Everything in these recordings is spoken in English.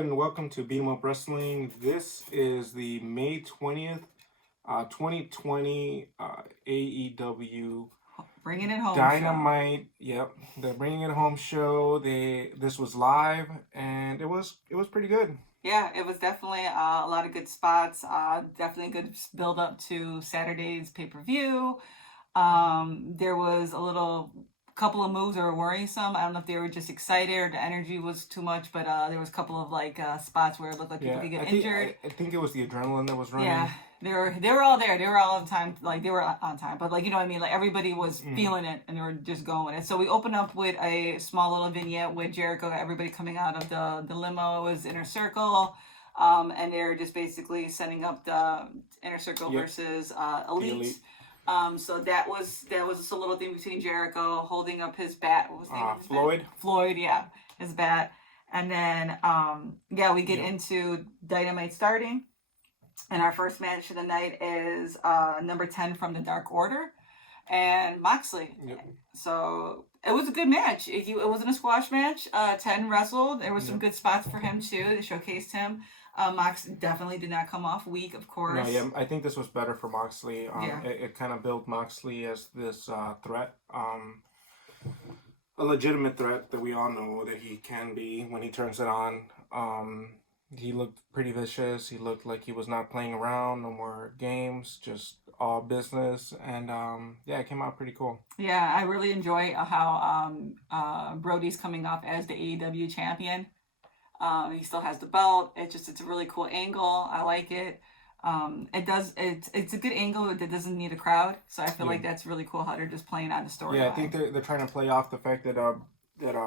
and welcome to Beat 'em Up Wrestling. This is the May 20th, 2020 AEW Bringing it home Dynamite. Yep, the Bringing It Home show. This was live and it was pretty good. Yeah, it was definitely a lot of good spots. Definitely a good build up to Saturday's pay-per-view. There was a couple of moves that were worrisome. I don't know if they were just excited or the energy was too much, but there was a couple of spots where it looked like people could get injured. I think it was the adrenaline that was running. Yeah, they were all there. They were all on time. Like, they were on time, but you know what I mean. Like, everybody was feeling it and they were just going with it. So we opened up with a small little vignette with Jericho. Everybody coming out of the limo. It was Inner Circle. And they're just basically setting up the Inner Circle versus Elite. So that was just a little thing between Jericho holding up his bat. What was his name? Floyd. Floyd, yeah, his bat. And then we get into Dynamite starting, and our first match of the night is number 10 from the Dark Order and Moxley. Yep. So it was a good match. It wasn't a squash match. 10 wrestled. There was some good spots for him too. They showcased him. Mox definitely did not come off weak, of course. No, yeah, I think this was better for Moxley. It kind of built Moxley as this threat, a legitimate threat that we all know that he can be when he turns it on. He looked pretty vicious. He looked like he was not playing around, no more games, just all business. And it came out pretty cool. Yeah, I really enjoy how Brody's coming off as the AEW champion. He still has the belt. It's a really cool angle. I like it. It's a good angle that doesn't need a crowd. So I feel like that's really cool how they're just playing on the story. Yeah, I think they're trying to play off the fact that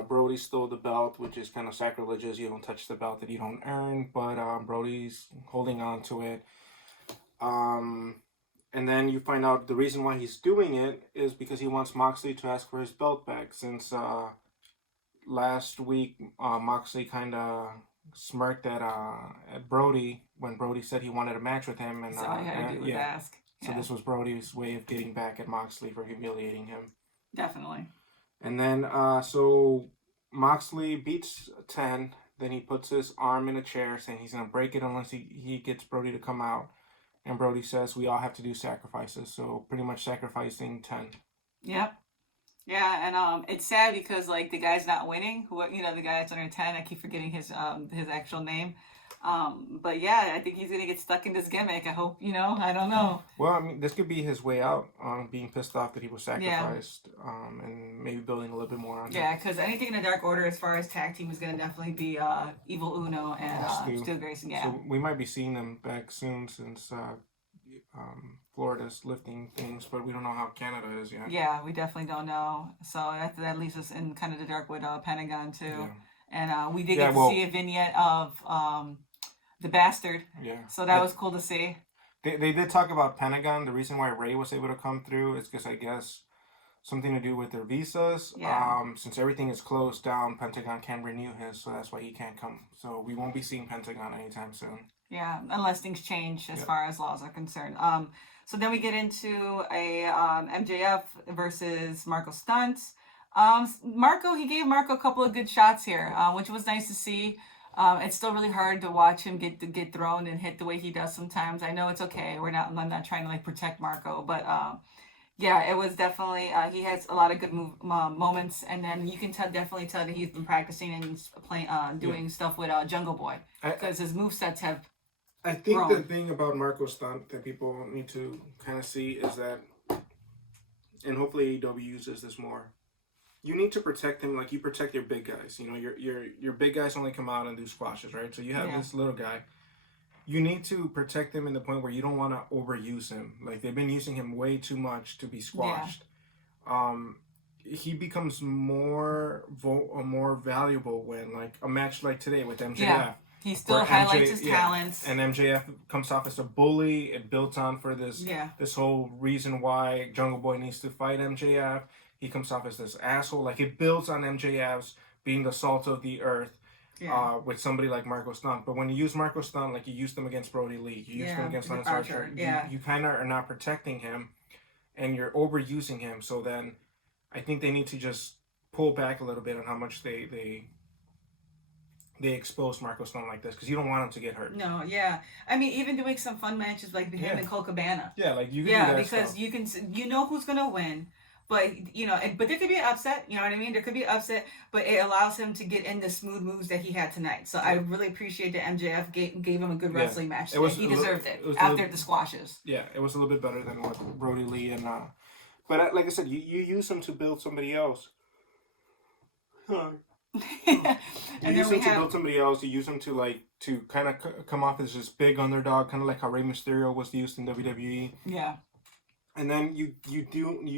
Brody stole the belt, which is kind of sacrilegious. You don't touch the belt that you don't earn, but Brody's holding on to it. And then you find out the reason why he's doing it is because he wants Moxley to ask for his belt back, since last week Moxley kind of smirked at Brody when Brody said he wanted a match with him, and so all you had to do was ask. So this was Brody's way of getting back at Moxley for humiliating him. Definitely. And then so Moxley beats 10, then he puts his arm in a chair saying he's gonna break it unless he gets Brody to come out, and Brody says we all have to do sacrifices, so pretty much sacrificing 10. Yep. Yeah, and it's sad because the guy's not winning. The guy that's under 10. I keep forgetting his actual name. But yeah, I think he's gonna get stuck in this gimmick. I hope I don't know. Well, I mean, this could be his way out. Being pissed off that he was sacrificed. And maybe building a little bit more on. Yeah, because anything in the Dark Order as far as tag team is gonna definitely be Evil Uno and Stu Grayson. Yeah. So we might be seeing them back soon since Florida's lifting things, but we don't know how Canada is yet. Yeah, we definitely don't know. So that leaves us in kind of the dark with Pentagon too. Yeah. And we did get to see a vignette of the Bastard. Yeah. So that was cool to see. They did talk about Pentagon. The reason why Ray was able to come through is because I guess something to do with their visas. Yeah. Since everything is closed down, Pentagon can't renew his, so that's why he can't come. So we won't be seeing Pentagon anytime soon. Yeah, unless things change as far as laws are concerned. So then we get into a MJF versus Marco Stunt. He gave Marco a couple of good shots here, which was nice to see. It's still really hard to watch him get thrown and hit the way he does sometimes. I know it's okay. I'm not trying to protect Marco, but it was definitely he has a lot of good moments, and then you can definitely tell that he's been practicing and doing stuff with Jungle Boy, because his movesets have. I think the thing about Marco Stunt that people need to kind of see is that, and hopefully AEW uses this more, you need to protect him like you protect your big guys. Your big guys only come out and do squashes, right? So you have this little guy. You need to protect him in the point where you don't want to overuse him. Like, they've been using him way too much to be squashed. Yeah. He becomes more valuable when, a match like today with MJF. Yeah. He still highlights his talents. And MJF comes off as a bully. It builds on for this whole reason why Jungle Boy needs to fight MJF. He comes off as this asshole. It builds on MJF's being the salt of the earth with somebody like Marco Stunt. But when you use Marco Stunt, you use them against Brody Lee, you use them against Lance Archer, you kind of are not protecting him, and you're overusing him. So then I think they need to just pull back a little bit on how much they they expose Marco Stunt like this, because you don't want him to get hurt. No, yeah. I mean, even doing some fun matches like him and Cole Cabana. Yeah, like you can do that because stuff. you can, you know who's gonna win. But you know, but there could be an upset. You know what I mean? There could be an upset, but it allows him to get in the smooth moves that he had tonight. So I really appreciate that MJF gave him a good wrestling match. He deserved it after the squashes. Yeah, it was a little bit better than what Brody Lee and. But like I said, you use him to build somebody else. You use him to build somebody else. You use him to kind of come off as this big underdog, kind of like how Rey Mysterio was used in WWE. Yeah. And then you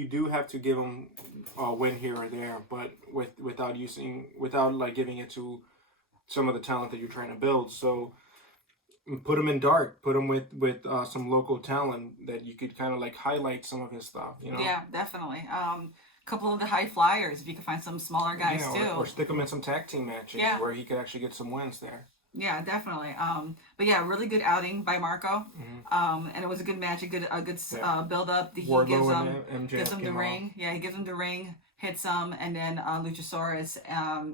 do have to give him a win here or there, but without like giving it to some of the talent that you're trying to build. So put him in dark, put him with some local talent that you could kind of like highlight some of his stuff. You know? Yeah, definitely. Couple of the high flyers, if you can find some smaller guys too, or stick him in some tag team matches where he could actually get some wins there. Yeah, definitely. But yeah, really good outing by Marco. And it was a good match, a good build up. He gives him the ring. Yeah, he gives him the ring, hits him, and then Luchasaurus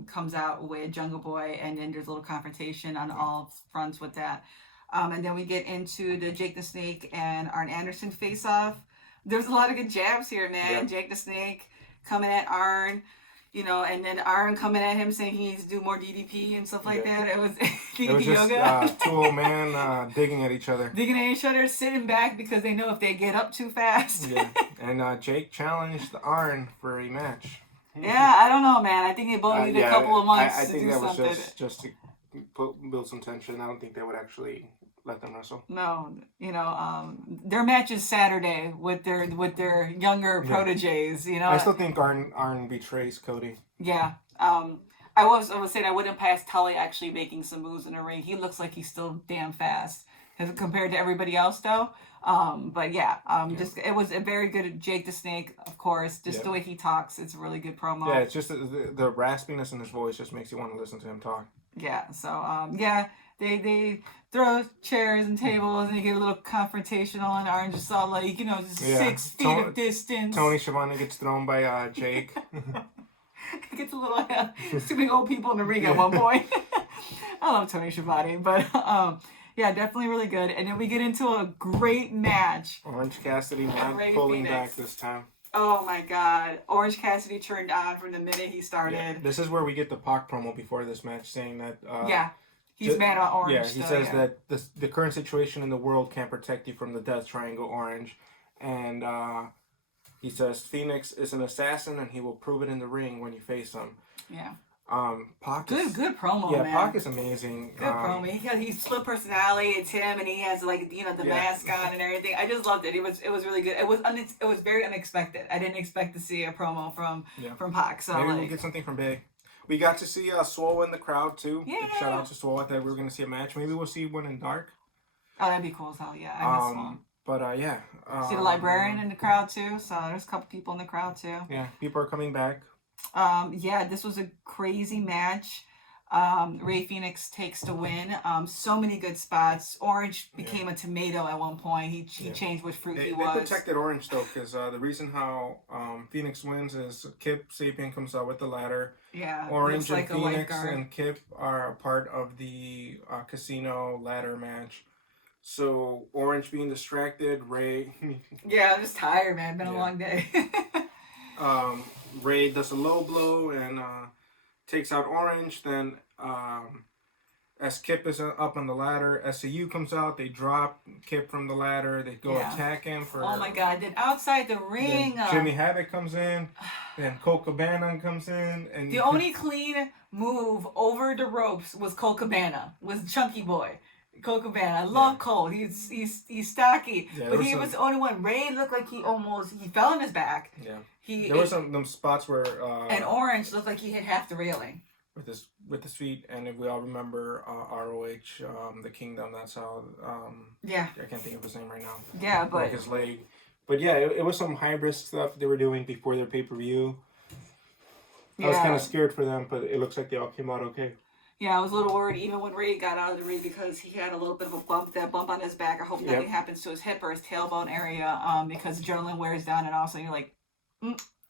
comes out with Jungle Boy, and then there's a little confrontation on all fronts with that. And then we get into the Jake the Snake and Arn Anderson face off. There's a lot of good jabs here, man. Yeah. Jake the Snake coming at Arn. You know, and then Arn coming at him saying he needs to do more DDP and stuff like that. It was DDP yoga. Just two old men digging at each other. Digging at each other, sitting back because they know if they get up too fast. Yeah, and Jake challenged Arn for a match. Yeah, I don't know, man. I think they both need a couple of months I to think do that something. was just to build some tension. I don't think they would actually let them wrestle. No, you know, their match is Saturday with their younger proteges. You know, I still think Arn betrays Cody. Yeah. I was saying I wouldn't pass Tully actually making some moves in the ring. He looks like he's still damn fast as compared to everybody else, though. But yeah, just it was a very good Jake the Snake, of course. Just the way he talks, it's a really good promo. Yeah, it's just the raspiness in his voice just makes you want to listen to him talk. Yeah. So they throw chairs and tables and you get a little confrontational, and Arn just all like, you know, just 6 feet of distance. Tony Schiavone gets thrown by Jake. He gets a little too many old people in the ring at one point. I love Tony Schiavone, but yeah, definitely really good. And then we get into a great match. Orange Cassidy not pulling back this time. Oh my God. Orange Cassidy turned on from the minute he started. Yeah. This is where we get the Pac promo before this match saying that... he's mad at Orange. Yeah, he says that the current situation in the world can't protect you from the Death Triangle, Orange. And he says Phoenix is an assassin and he will prove it in the ring when you face him. Yeah. Pac good promo, man. Pac is amazing. Good promo. He's split personality. It's him, and he has like the mask on and everything. I just loved it. It was really good. It was very unexpected. I didn't expect to see a promo from Pac. So maybe we'll get something from Big. We got to see Swole in the crowd too. Yeah. Shout out to Swole. I thought we were gonna see a match. Maybe we'll see one in dark. Oh, that'd be cool as hell. Yeah, I miss Swole. But see the librarian in the crowd too. So there's a couple people in the crowd too. Yeah, people are coming back. This was a crazy match. Rey Fenix takes the win. So many good spots. Orange became a tomato at one point. He changed which fruit he was. They protected Orange though, because the reason how Phoenix wins is Kip Sapien comes out with the ladder. Yeah, Orange and Phoenix and Kip are a part of the casino ladder match. So Orange being distracted, Rey. Yeah, I'm just tired, man. Been a long day. Rey does a low blow and takes out Orange. Then as Kip is up on the ladder, SCU comes out. They drop Kip from the ladder. They go attack him for. Oh my God! Then outside the ring, Jimmy Havoc comes in. Then Colt Cabana comes in, and the only clean move over the ropes was Colt Cabana, was Chunky Boy. Colt Cabana. I love Colt. He's stocky, but he was the only one. Rey looked like he fell on his back. Yeah. There were some spots where and Orange looked like he hit half the railing with his feet. And if we all remember ROH, the Kingdom, that's how. I can't think of his name right now. Yeah, but his leg. But yeah, it was some high risk stuff they were doing before their pay-per-view. I was kind of scared for them, but it looks like they all came out okay. Yeah, I was a little worried even when Rey got out of the ring because he had a little bit of a bump on his back. I hope nothing happens to his hip or his tailbone area because adrenaline wears down, and also you're like,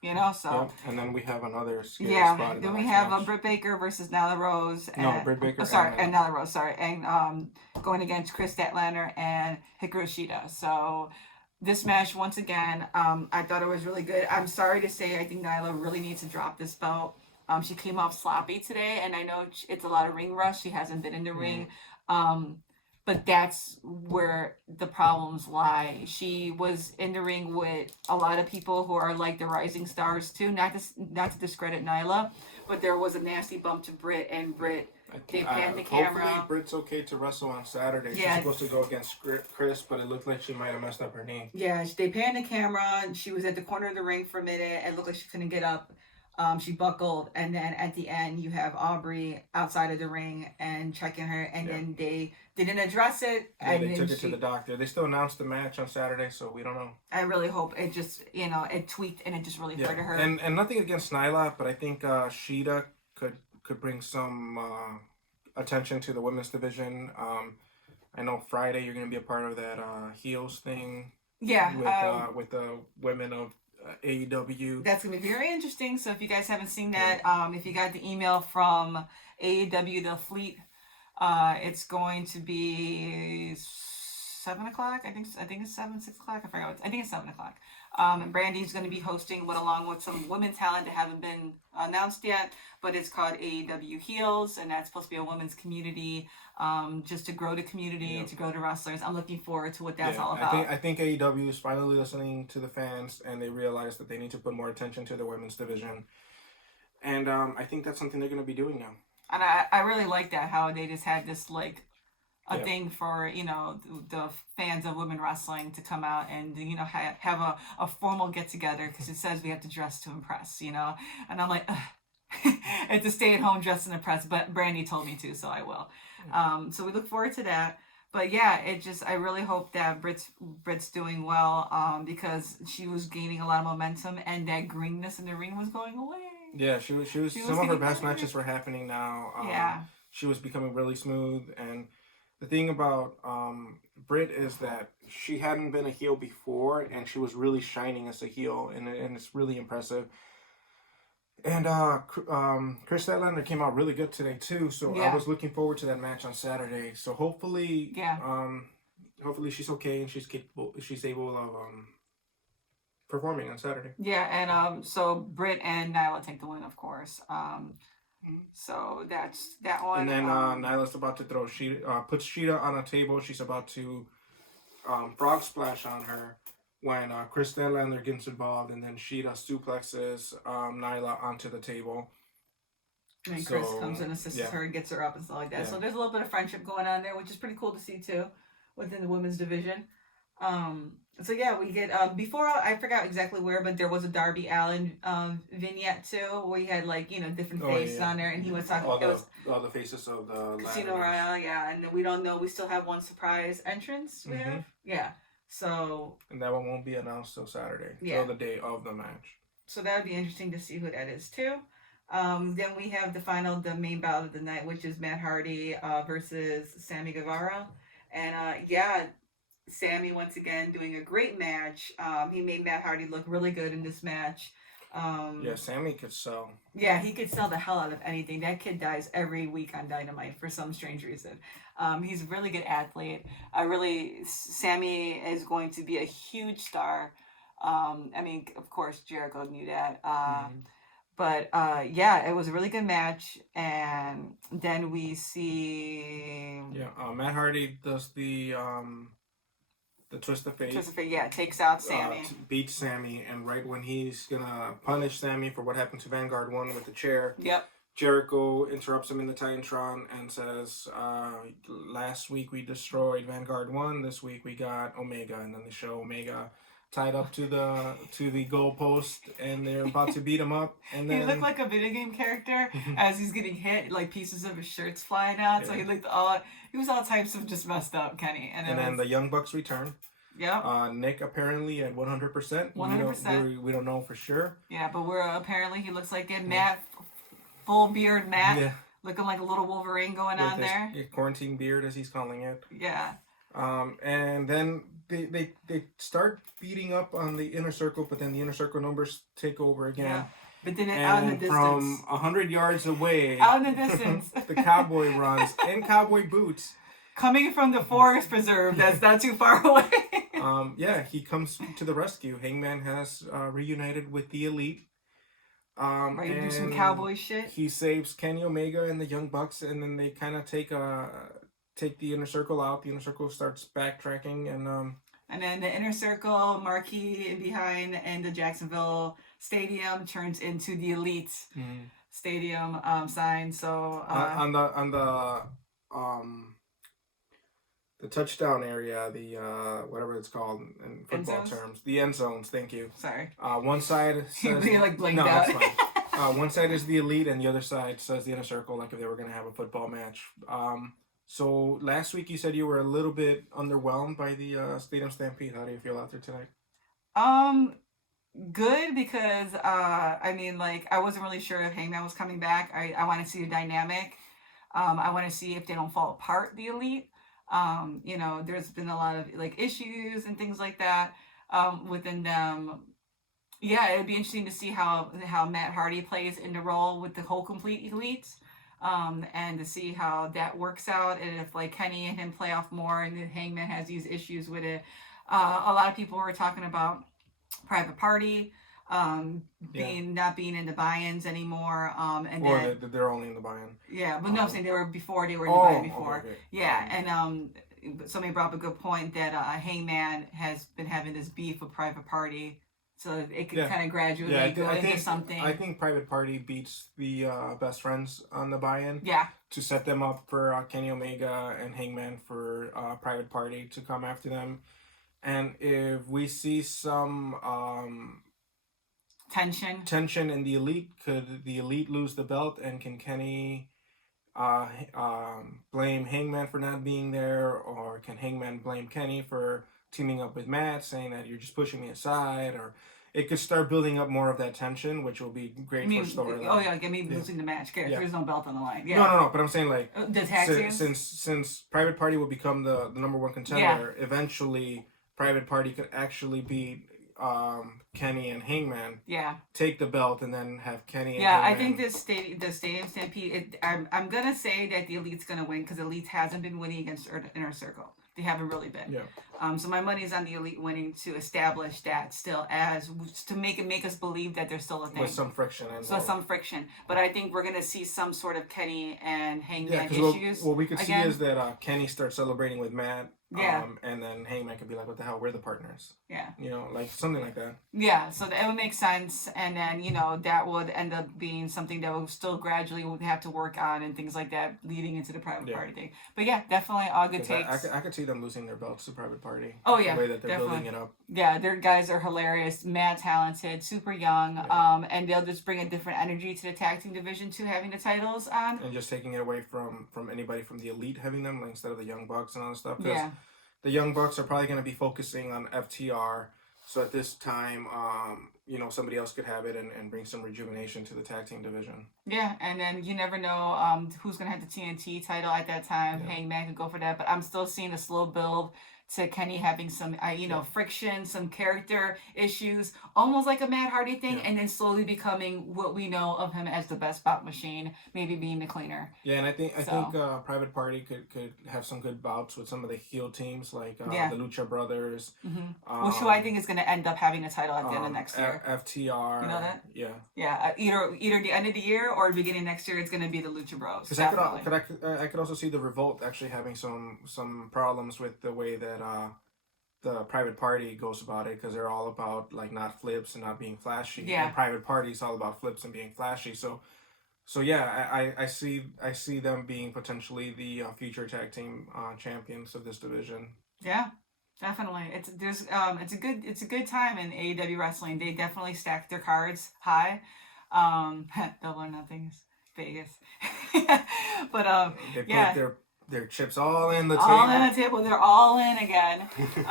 You know, so. Yep. And then we have another scary Yeah, spot in then the we next have match. Britt Baker versus Nyla Rose. No, Britt Baker and Nyla Rose, sorry. And going against Chris Statlander and Hikaru Shida. So this match, once again, I thought it was really good. I'm sorry to say, I think Nyla really needs to drop this belt. She came off sloppy today, and I know it's a lot of ring rust. She hasn't been in the ring. But that's where the problems lie. She was in the ring with a lot of people who are like the rising stars too. Not to discredit Nyla, but there was a nasty bump to Britt, and Britt, they panned the camera. Hopefully Britt's okay to wrestle on Saturday. Yeah. She's supposed to go against Chris, but it looked like she might have messed up her knee. Yeah, they panned the camera. She was at the corner of the ring for a minute. It looked like she couldn't get up. She buckled, and then at the end you have Aubrey outside of the ring and checking her, and then they didn't address it. Yeah, and they took it to the doctor. They still announced the match on Saturday, so we don't know. I really hope it just, it tweaked and it just really hurt her. And nothing against Nyla, but I think Shida could bring some attention to the women's division. I know Friday you're going to be a part of that heels thing. Yeah. With the women of AEW. That's going to be very interesting. So if you guys haven't seen that, if you got the email from AEW, the Fleet, it's going to be 7 o'clock. I think it's 6 o'clock. I forgot. I think it's 7 o'clock. And Brandy's going to be hosting along with some women talent that haven't been announced yet, but it's called AEW Heels, and that's supposed to be a women's community, just to grow the community, to grow the wrestlers. I'm looking forward to what that's all about. I think AEW is finally listening to the fans, and they realize that they need to put more attention to the women's division, and I think that's something they're going to be doing now. And I really like that, how they just had this thing for the fans of women wrestling to come out and have a formal get together, because it says we have to dress to impress, and I'm like, it's a stay at home dress to impress, but Brandy told me to, so I will. So we look forward to that. But yeah, I really hope that Britt's doing well, because she was gaining a lot of momentum, and that greenness in the ring was going away. Yeah, she was some of her best matches were happening now. She was becoming really smooth, and the thing about Britt is that she hadn't been a heel before, and she was really shining as a heel, and it's really impressive. And Chris Statlander came out really good today too, so I was looking forward to that match on Saturday. So hopefully, hopefully she's okay and she's able of performing on Saturday. Yeah, and so Britt and Nyla take the win, of course. So that's that one. And then Nyla's about to throw puts Shida on a table. She's about to frog splash on her when Chris Statlander gets involved, and then Shida suplexes Nyla onto the table. And Chris comes and assists her and gets her up and stuff like that. Yeah. So there's a little bit of friendship going on there, which is pretty cool to see too, within the women's division. So yeah, we get before, I forgot exactly where, but there was a Darby Allin vignette too, where he had different faces on there, and he was talking all the faces of the Casino Royale, and we don't know. We still have one surprise entrance. We have, So. And that one won't be announced till Saturday, till the day of the match. So that would be interesting to see who that is too. Then we have the main battle of the night, which is Matt Hardy versus Sammy Guevara, and Sammy once again doing a great match. He made Matt Hardy look really good in this match. Sammy could sell. Yeah, he could sell the hell out of anything. That kid dies every week on Dynamite for some strange reason. He's a really good athlete. Sammy is going to be a huge star. Of course, Jericho knew that. But it was a really good match. And then we see... Matt Hardy does the twist of fate. Takes out Sammy. Beats Sammy, and right when he's gonna punish Sammy for what happened to Vanguard 1 with the chair, Jericho interrupts him in the Titantron and says, last week we destroyed Vanguard 1, this week we got Omega, and then they show Omega tied up to the goalpost, and they're about to beat him up. And then he looked like a video game character as he's getting hit, like pieces of his shirt's flying out. So he was all types of just messed up, Kenny. And then the Young Bucks return. Yeah. Nick apparently at 100%. 100%. We don't know for sure. Yeah, but apparently he looks like it. Matt, full beard Matt, looking like a little Wolverine going on there. Quarantine beard, as he's calling it. Yeah. And then they start beating up on the Inner Circle, but then the Inner Circle numbers take over again. Yeah. But then out in the distance, from 100 yards away, out in the distance, the cowboy runs in cowboy boots, coming from the forest preserve. That's not too far away. Yeah, he comes to the rescue. Hangman has reunited with the Elite. Ready to do some cowboy shit. He saves Kenny Omega and the Young Bucks, and then they kind of take the Inner Circle out. The Inner Circle starts backtracking, and then the Inner Circle marquee behind in the Jacksonville Stadium turns into the Elite Stadium sign. So on the touchdown area, the whatever it's called in football terms, the end zones. Thank you. Sorry. One side says you like blinked no, out. That's fine. One side is the Elite, and the other side says the Inner Circle, like if they were gonna have a football match. So last week you said you were a little bit underwhelmed by the Stadium Stampede. How do you feel out there tonight? Good, because I mean, like, I wasn't really sure if Hangman was coming back. I want to see a dynamic. I want to see if they don't fall apart, the Elite. You know, there's been a lot of like issues and things like that within them. Yeah, it'd be interesting to see how Matt Hardy plays in the role with the whole complete Elite, and to see how that works out, and if like Kenny and him play off more, and Hangman has these issues with it. A lot of people were talking about Private Party not being in the buy-ins anymore, and or then they're only in the buy-in. Yeah, but no, I'm saying they were in the buy-in before. Okay. Yeah, and somebody brought up a good point that Hangman has been having this beef with Private Party, so it could kind of gradually go into something. I think Private Party beats the Best Friends on the buy-in. Yeah. To set them up for Kenny Omega and Hangman for Private Party to come after them. And if we see some tension in the Elite, could the Elite lose the belt, and can Kenny blame Hangman for not being there, or can Hangman blame Kenny for teaming up with Matt, saying that you're just pushing me aside, or it could start building up more of that tension, which will be great for storyline. Oh yeah, get me losing the match. There's no belt on the line. Yeah. No, but I'm saying like the tag teams? Since Private Party will become the number one contender, eventually Private Party could actually beat Kenny and Hangman. Yeah. Take the belt and then have Kenny and Hangman. I think the Stadium Stampede, I'm going to say that the Elite's going to win, because Elite hasn't been winning against Inner Circle. They haven't really been. Yeah. So my money's on the Elite winning to establish that still, as to make us believe that there's still a thing. With some friction. Some friction. But I think we're going to see some sort of Kenny and Hangman issues. What we could see is that Kenny starts celebrating with Matt. Yeah. And then Hangman could be like, what the hell, we're the partners. Yeah. You know, like something like that. Yeah, so that would make sense. And then, you know, that would end up being something that would still gradually would have to work on and things like that leading into the Private Party thing. But yeah, definitely all good takes. I could see them losing their belts to Private Party. Oh yeah, the way that they're building it up. Yeah, their guys are hilarious, mad talented, super young, and they'll just bring a different energy to the tag team division too, having the titles on. And just taking it away from anybody from the Elite having them, like, instead of the Young Bucks and all that stuff. Yeah. The Young Bucks are probably going to be focusing on FTR. So at this time, you know, somebody else could have it and bring some rejuvenation to the tag team division. Yeah, and then you never know who's going to have the TNT title at that time. Yeah. Hangman could go for that. But I'm still seeing a slow build to Kenny having some, friction, some character issues, almost like a Matt Hardy thing, and then slowly becoming what we know of him as the best bout machine, maybe being the cleaner. Yeah, and I think Private Party could have some good bouts with some of the heel teams, like the Lucha Brothers. Mm-hmm. Which I think is going to end up having a title at the end of next year. FTR. You know that? Yeah. Yeah, either the end of the year or the beginning of next year, it's going to be the Lucha Bros. Because I could also see the Revolt actually having some problems with the way that the Private Party goes about it, because they're all about like not flips and not being flashy. Yeah. And Private Party is all about flips and being flashy. So yeah, I see them being potentially the future tag team champions of this division. Yeah, definitely. It's a good time in AEW wrestling. They definitely stack their cards high. Double or Nothing, Vegas. But they put their chips all in the table. All in the table. They're all in again. There's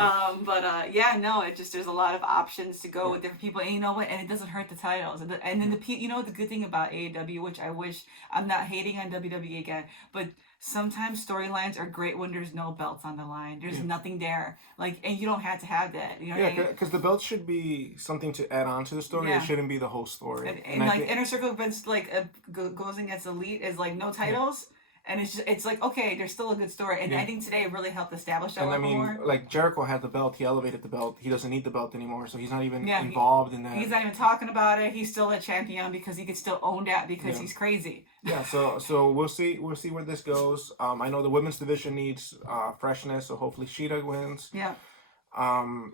a lot of options to go with different people. And you know what? And it doesn't hurt the titles. And then the good thing about AEW, which I wish, I'm not hating on WWE again, but sometimes storylines are great when there's no belts on the line. There's nothing there. Like, and you don't have to have that. You know what I mean? Because the belt should be something to add on to the story. It shouldn't be the whole story. And like, Inner Circle events, like, goes against Elite is, like, no titles. And it's like, okay, there's still a good story. And I think today it really helped establish that a little more. Like, Jericho had the belt. He elevated the belt. He doesn't need the belt anymore. So he's not even involved in that. He's not even talking about it. He's still a champion because he can still own that because he's crazy. Yeah, so we'll see where this goes. I know the women's division needs freshness, so hopefully Shida wins. Yeah.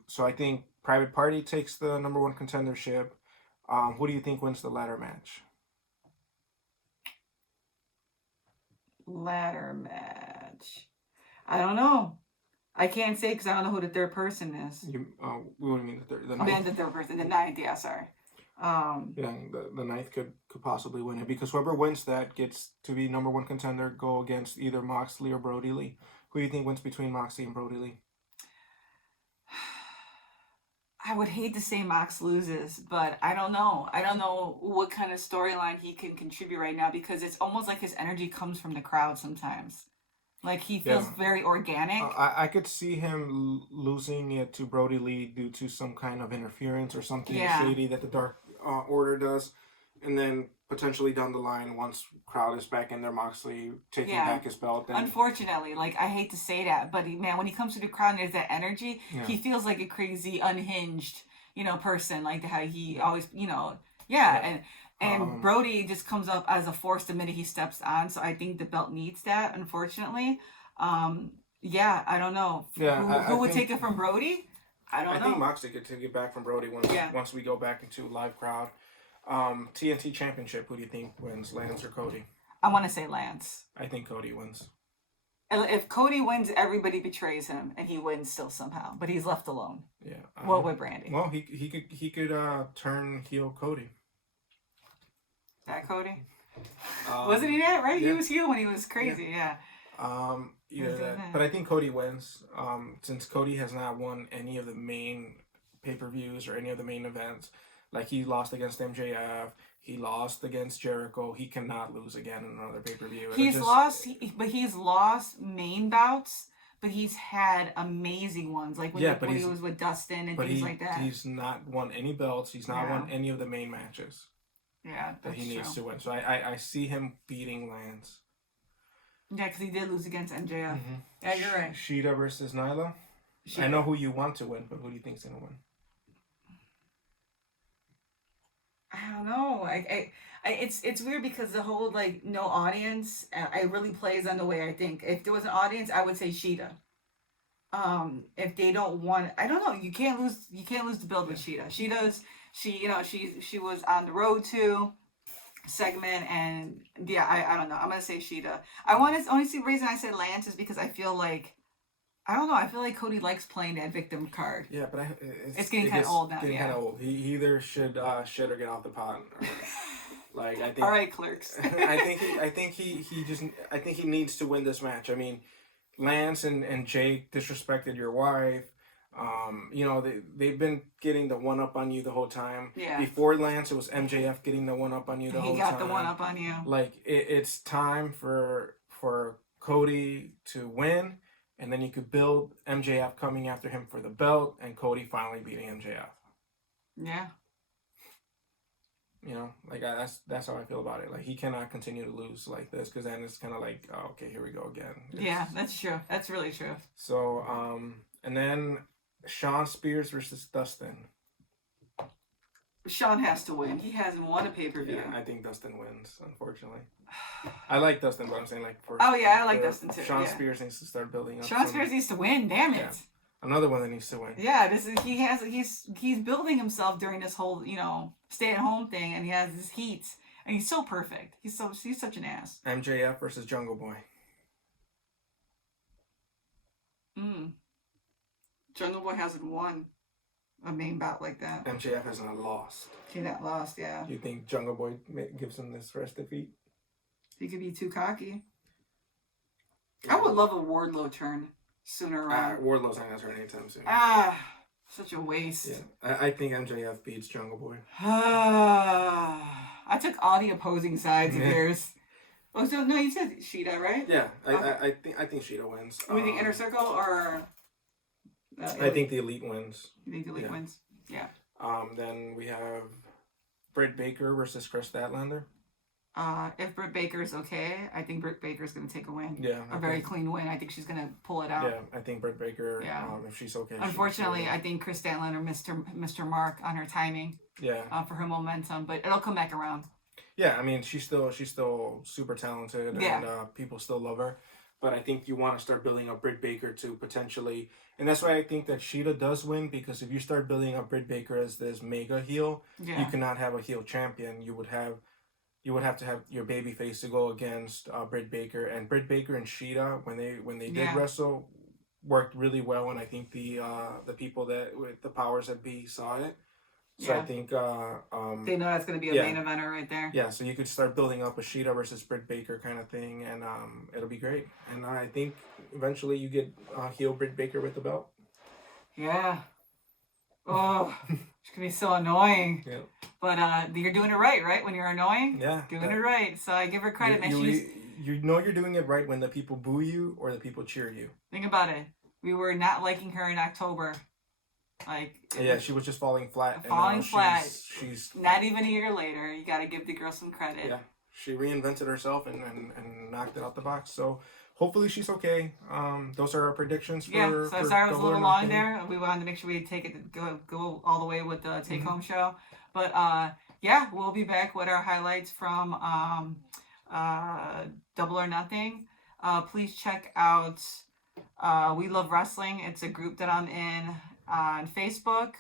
So I think Private Party takes the number 1 contendership. Who do you think wins the ladder match? Ladder match. I don't know. I can't say because I don't know who the third person is. What do you mean the third? The ninth? The third person. The ninth. Yeah, sorry. The ninth could possibly win it because whoever wins that gets to be number 1 contender. Go against either Moxley or Brody Lee. Who do you think wins between Moxley and Brody Lee? I would hate to say Mox loses, but I don't know. I don't know what kind of storyline he can contribute right now because it's almost like his energy comes from the crowd sometimes. Like, he feels very organic. I could see him losing it to Brody Lee due to some kind of interference or something shady that the Dark Order does. And then potentially down the line, once crowd is back in there, Moxley taking back his belt. Then... Unfortunately, like, I hate to say that, but man, when he comes to the crowd and there's that energy, he feels like a crazy, unhinged, person, like how he always, and Brody just comes up as a force the minute he steps on. So I think the belt needs that, unfortunately. I don't know. Yeah, who would take it from Brody? I don't know. I think Moxley could take it back from Brody once we go back into live crowd. TNT Championship, who do you think wins, Lance or Cody? I want to say Lance. I think Cody wins. If Cody wins, everybody betrays him, and he wins still somehow. But he's left alone. Yeah. With Brandy? Well, he could turn heel Cody. That Cody? Wasn't he that, right? Yeah. He was heel when he was crazy, yeah. But I think Cody wins. Since Cody has not won any of the main pay-per-views or any of the main events. Like, he lost against MJF. He lost against Jericho. He cannot lose again in another pay-per-view. He's lost main bouts, but he's had amazing ones. Like when he was with Dustin and things like that. He's not won any belts. He's not won any of the main matches. Yeah, that he needs to win. So I see him beating Lance. Yeah, because he did lose against MJF. Mm-hmm. Yeah, you're right. Shida versus Nyla. I know who you want to win, but who do you think's gonna win? I don't know. It's weird because the whole no audience. It really plays on the way I think. If there was an audience, I would say Shida. If they don't want, I don't know. You can't lose the build with Shida. She was on the road to segment and I don't know. I'm gonna say Shida. Only reason I said Lance is because I feel like. I don't know. I feel like Cody likes playing that victim card. Yeah, but it's getting kind of old now. Getting kind of old. He either should shit or get off the pot. I think. All right, Clerks. I think he needs to win this match. I mean, Lance and Jake disrespected your wife. They've been getting the one up on you the whole time. Yeah. Before Lance, it was MJF getting the one up on you the whole time. He got the one up on you. It's time for Cody to win. And then you could build MJF coming after him for the belt and Cody finally beating MJF. Yeah. That's how I feel about it. Like, he cannot continue to lose like this because then it's kind of like, oh, okay, here we go again. That's true. That's really true. So, and then Shawn Spears versus Dustin. Shawn has to win. He hasn't won a pay-per-view. Yeah, I think Dustin wins, unfortunately. I like Dustin, but I'm saying I like Dustin too. Shawn Spears needs to start building up. Shawn Spears needs to win. Damn it! Yeah. Another one that needs to win. Yeah, he's building himself during this whole stay-at-home thing, and he has his heat, and he's so perfect. He's such an ass. MJF versus Jungle Boy. Jungle Boy hasn't won a main bout like that. MJF has not lost. He's not lost, yeah. Do you think Jungle Boy gives him this first defeat? He could be too cocky. I would love a Wardlow turn sooner around. Wardlow's not going to turn anytime soon. Such a waste. Yeah, I think MJF beats Jungle Boy. I took all the opposing sides of yours. Oh, so no, you said Shida, right? Yeah, I think Shida wins. We think Inner Circle or? I think the Elite wins. You think the Elite wins? Yeah. Then we have Britt Baker versus Chris Statlander. If Britt Baker's okay, I think Britt Baker's going to take a win. Yeah. A very clean win. I think she's going to pull it out. Yeah, I think Britt Baker, if she's okay. Unfortunately, I think Chris Statlander missed Mr. Mark on her timing. Yeah. For her momentum, but it'll come back around. Yeah, I mean, she's still super talented, and people still love her. But I think you want to start building up Britt Baker to potentially, and that's why I think that Shida does win, because if you start building up Britt Baker as this mega heel, you cannot have a heel champion. You would have to have your babyface to go against Britt Baker, and Britt Baker and Shida when they did wrestle worked really well, and I think the people that with the powers that be saw it. So I think they know that's going to be a main eventer right there. Yeah, so you could start building up a Shida versus Britt Baker kind of thing, and it'll be great. And I think eventually you get heel Britt Baker with the belt. Yeah. Oh, it's gonna be so annoying. Yeah. But you're doing it right? When you're annoying, doing it right. So I give her credit. You know you're doing it right when the people boo you or the people cheer you. Think about it. We were not liking her in October. She was just falling flat. She's not even a year later. You got to give the girl some credit. Yeah, she reinvented herself and knocked it out the box. So hopefully she's okay. Those are our predictions. So sorry it was a little long there. We wanted to make sure we take it go all the way with the take home show. But we'll be back with our highlights from Double or Nothing. Please check out We Love Wrestling. It's a group that I'm in on Facebook.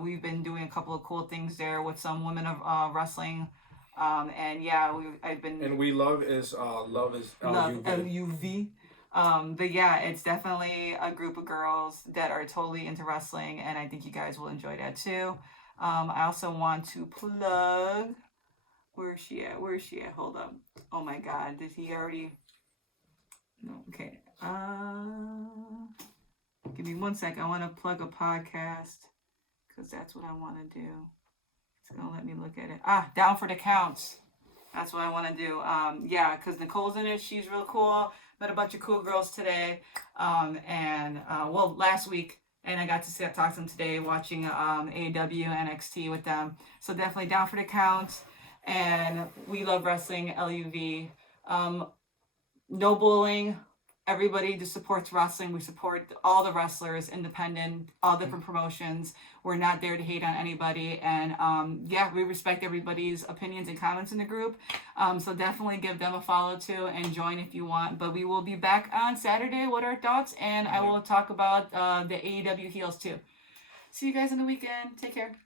We've been doing a couple of cool things there with some women of wrestling. I've been. And We Love is LUV. But yeah, it's definitely a group of girls that are totally into wrestling, and I think you guys will enjoy that too. I also want to plug. Where is she at? Hold up. Oh my God, did he already? No. Okay. Give me 1 second. I want to plug a podcast because that's what I want to do. It's going to let me look at it. Down for the Counts. That's what I want to do. Because Nicole's in it. She's real cool. Met a bunch of cool girls today. Last week. And I got to talk to them today watching AEW NXT with them. So definitely Down for the Counts. And We Love Wrestling, LUV. No bullying. Everybody just supports wrestling. We support all the wrestlers, independent, all different promotions. We're not there to hate on anybody. And we respect everybody's opinions and comments in the group. So definitely give them a follow too and join if you want. But we will be back on Saturday with our thoughts. And I will talk about the AEW heels too. See you guys in the weekend. Take care.